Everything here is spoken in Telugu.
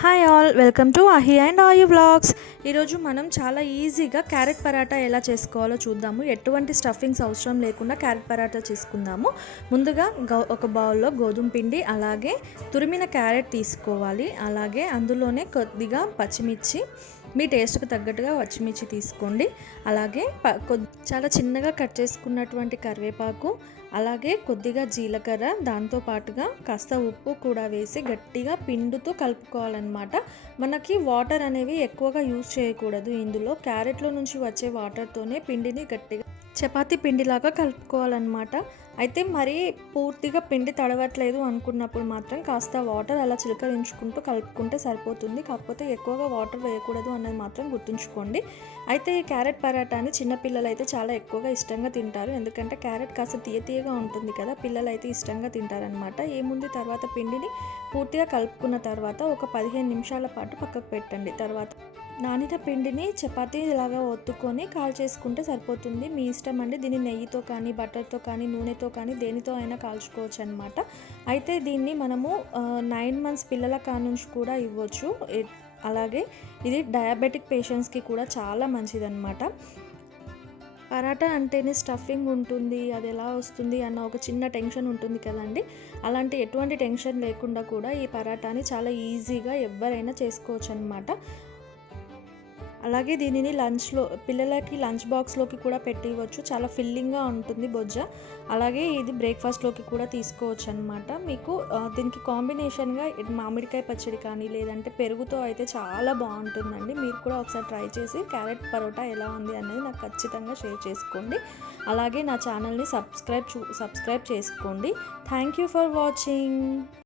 Hi all, welcome to Ahi and Aayu vlogs. ఈరోజు మనం చాలా ఈజీగా క్యారెట్ పరాటా ఎలా చేసుకోవాలో చూద్దాము. ఎటువంటి స్టఫింగ్స్ అవసరం లేకుండా క్యారెట్ పరాటా చేసుకుందాము. ముందుగా ఒక బౌల్లో గోధుమ పిండి, అలాగే తురిమిన క్యారెట్ తీసుకోవాలి. అలాగే అందులోనే కొద్దిగా పచ్చిమిర్చి, మీ టేస్ట్కి తగ్గట్టుగా పచ్చిమిర్చి తీసుకోండి. అలాగే చాలా చిన్నగా కట్ చేసుకున్నటువంటి కరివేపాకు, అలాగే కొద్దిగా జీలకర్ర, దాంతోపాటుగా కాస్త ఉప్పు కూడా వేసి గట్టిగా పిండుతూ కలుపుకోవాలన్నమాట. మనకి వాటర్ అనేవి ఎక్కువగా యూజ్ చేయకూడదు. ఇందులో క్యారెట్లో నుంచి వచ్చే వాటర్తోనే పిండిని గట్టిగా చపాతీ పిండిలాగా కలుపుకోవాలన్నమాట. అయితే మరీ పూర్తిగా పిండి తడవట్లేదు అనుకున్నప్పుడు మాత్రం కాస్త వాటర్ అలా చిలకరించుకుంటూ కలుపుకుంటే సరిపోతుంది. కాకపోతే ఎక్కువగా వాటర్ వేయకూడదు అన్నది మాత్రం గుర్తుంచుకోండి. అయితే ఈ క్యారెట్ పరాటాని చిన్నపిల్లలు అయితే చాలా ఎక్కువగా ఇష్టంగా తింటారు. ఎందుకంటే క్యారెట్ కాస్త తీయగా ఉంటుంది కదా, పిల్లలు అయితే ఇష్టంగా తింటారనమాట. ఏముంది, తర్వాత పిండిని పూర్తిగా కలుపుకున్న తర్వాత ఒక 15 నిమిషాల పాటు పక్కకు పెట్టండి. తర్వాత నానిన పిండిని చపాతీ ఇలాగా ఒత్తుకొని కాల్ చేసుకుంటే సరిపోతుంది. మీ ఇష్టం అండి. దీన్ని నెయ్యితో కానీ, బటర్తో కానీ, నూనెతో కానీ, దేనితో అయినా కాల్చుకోవచ్చు అనమాట. అయితే దీన్ని మనము 9 మంత్స్ పిల్లల కానుంచి కూడా ఇవ్వచ్చు. అలాగే ఇది డయాబెటిక్ పేషెంట్స్కి కూడా చాలా మంచిదన్నమాట. పరాటా అంటేనే స్టఫింగ్ ఉంటుంది, అది ఎలా వస్తుంది అన్న ఒక చిన్న టెన్షన్ ఉంటుంది కదండి. అలాంటి ఎటువంటి టెన్షన్ లేకుండా కూడా ఈ పరాటాని చాలా ఈజీగా ఎవరైనా చేసుకోవచ్చు అనమాట. అలాగే దీనిని పిల్లలకి లంచ్ బాక్స్లోకి కూడా పెట్టివచ్చు. చాలా ఫిల్లింగ్గా ఉంటుంది బొజ్జ. అలాగే ఇది బ్రేక్ఫాస్ట్లోకి కూడా తీసుకోవచ్చు అనమాట. మీకు దీనికి కాంబినేషన్గా మామిడికాయ పచ్చడి కానీ, లేదంటే పెరుగుతో అయితే చాలా బాగుంటుందండి. మీరు కూడా ఒకసారి ట్రై చేసి క్యారెట్ పరోటా ఎలా ఉంది అనేది నాకు ఖచ్చితంగా షేర్ చేసుకోండి. అలాగే నా ఛానల్ని సబ్స్క్రైబ్ చేసుకోండి. Thank you for watching.